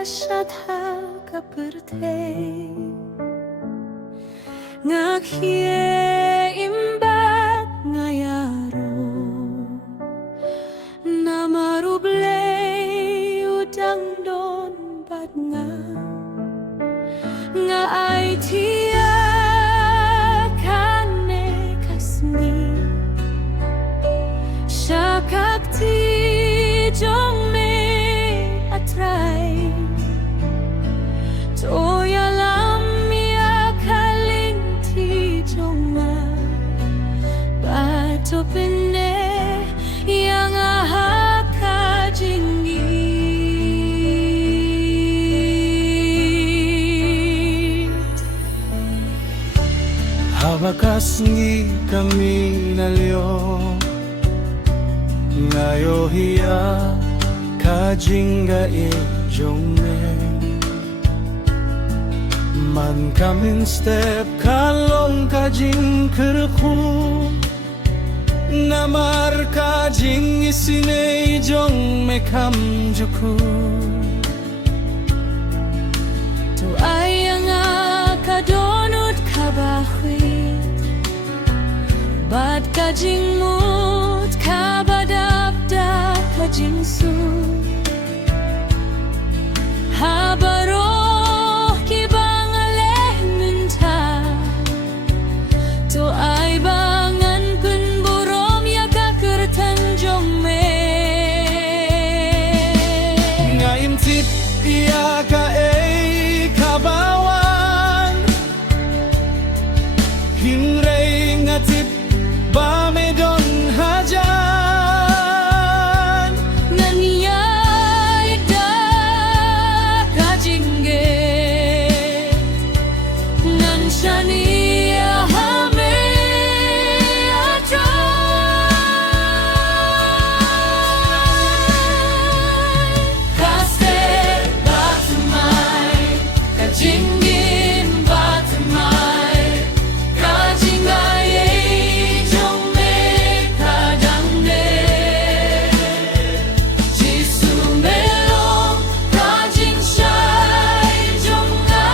kasyadha kaperte ngakhiye imbat ngayaro namaruble udang don bat nga ay tia kane kasni syakakti jong me atrai toya lam ya kaling ti jonga bato pene yang ahaka jinggi Habakas ngi kami nalyo ngayo hiya kajinga ijongme man kamin step kalong kajing kerku namar kajing isine ijong me kamjuku tu ayang akadonut kabahwit bad kajing mut kabadabda kajing su habaro kibang aleh minta to ay bangan kun burom ya kakertan jong me ngaim tip iya ka kabawan hinrei ngatip bamedon hajan nanyay da kajingge nan shaniya hame atray kaste batmai kajingin batmai kajingaye jongme kadangde jisumelong kajing syai jonga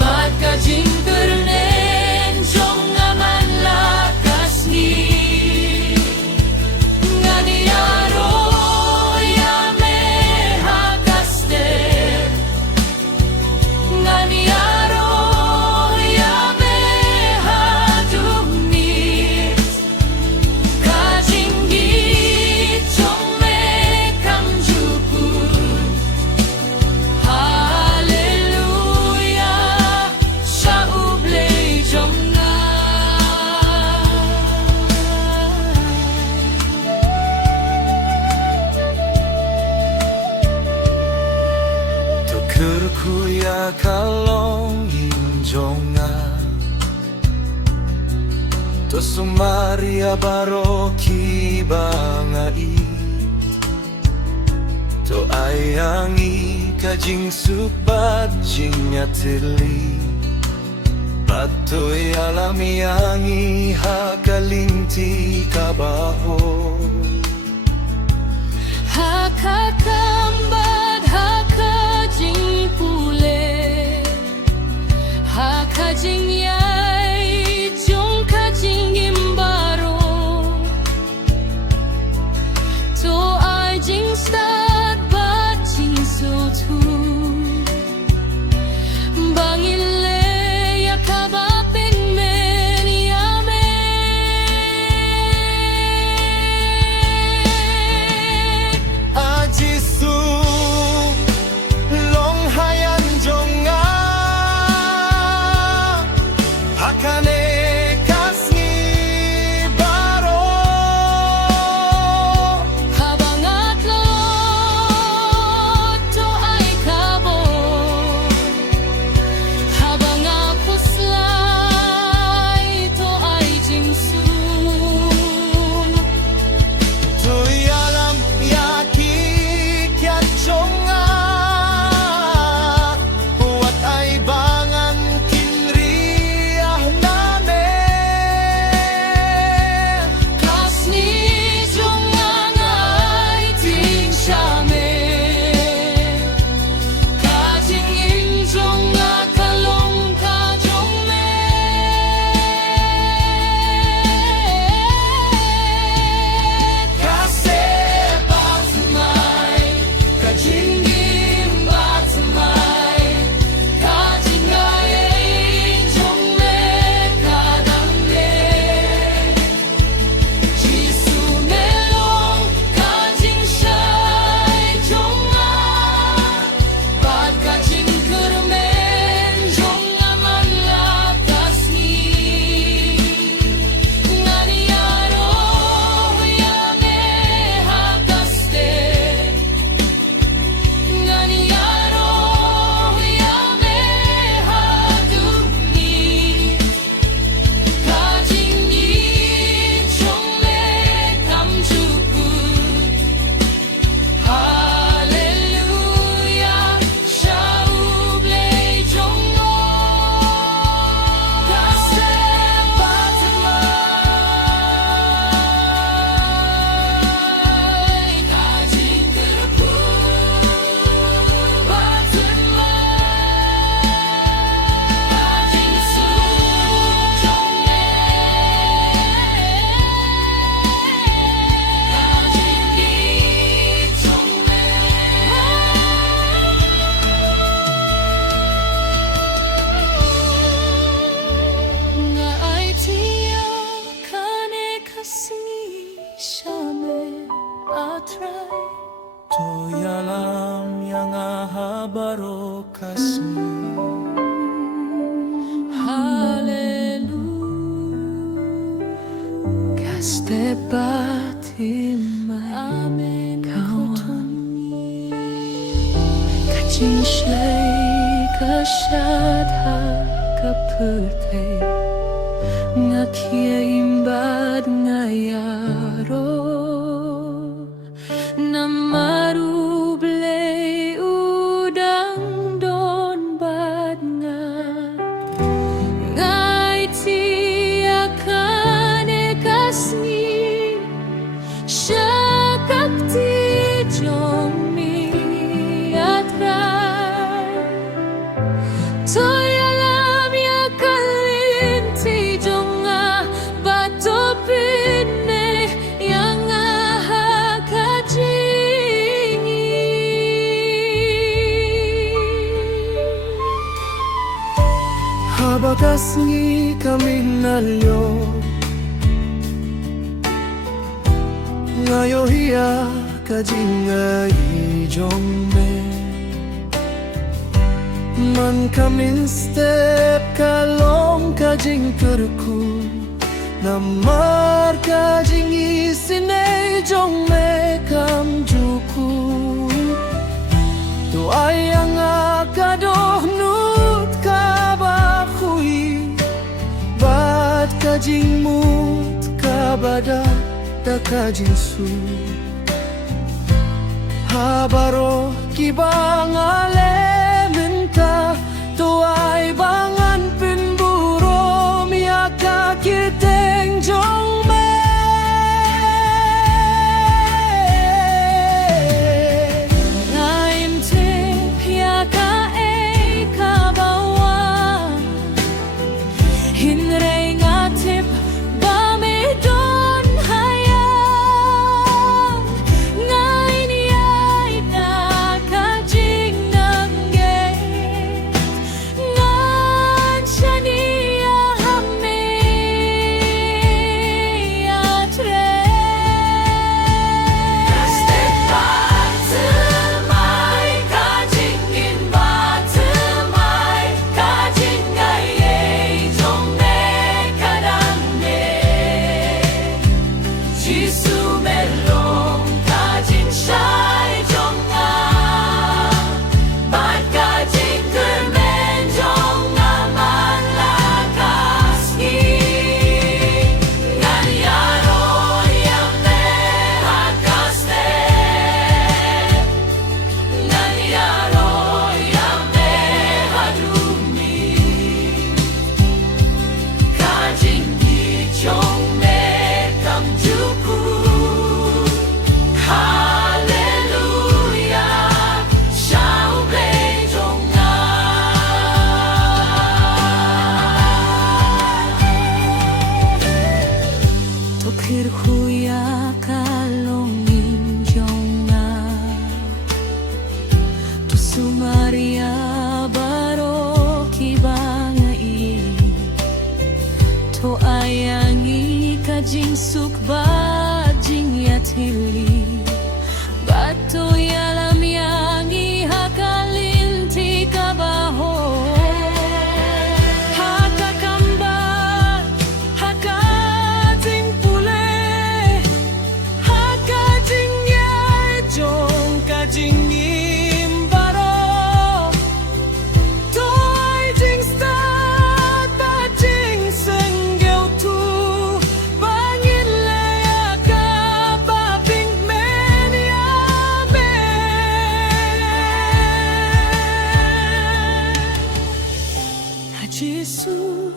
bat kajing kernen jonga man lakasni nganiaro yame hakaste nganiaro yame hadumit kajinggi jongme kamjuku haleluya syauble jonga Tukerku ya kalong injonga to sumaria baroki bangai to ayangi kajing subat jingnya tili patoy alamiangi hakalinti kabaho hakakambad hakajing pule hakajing yai jong kajing imbaro to ai jing stad bat jing so tu bangile yakabapin men yame ajisu Shame atrai Toyalam yang ahabaro kasmi Hallelujah Kaste batimai Amen kawan Kajing shlai kasyadha kapurte Ngakia imbad ngayaro Namaru blei udang don bad nga Ngai tiakane kasni Syakakti jong mi atrai Toyalam ya kalinti jonga bato pinne yang ahakajingi Habakasngi kami nalyo Ngayo hiya kajingai jongme Man kamin step kalong kajing kerku Namar kajing isine jongme kam juku Tu ayang akadoh nut kabakui Bad kajing mut kabada da kajing su Habaro kibang alementa Tuai bangan pinburo Miaka kiteng jongme Ngaim te piaka e kabawa Hinrei ngatip bamedon hayang Ngain yai na kajing nangge Ngan shania hamme atre Step batemai kajing in batemai Kajing gaye jongme kadange Jisu melong kajing shai jonga Bat kajing kermen jonga man lakasgi Ngan yaro yang mehakaste Ngan yaro yang mehadumi Kajing ichong mekam juku Hallelujah Shao bei jonga Tokir huya kalongin jonga Tu sumaria baro kibangai To ayangi kajing suk bajing yatili Bato yalam yangi hakalinti kabaho Hakakambat hakajing pule Hakajing yai jong kajing imbaro Toy jing start bajing senggeu tu Bangin laya ka babing men ya men Jisu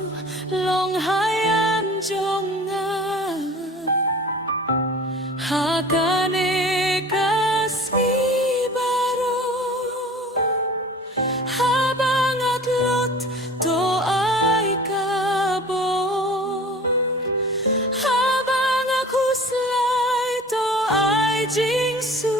long hayam jonga Hakane kasmi baro Habangat lot to ay kabo Habang ako slay to ay jingsu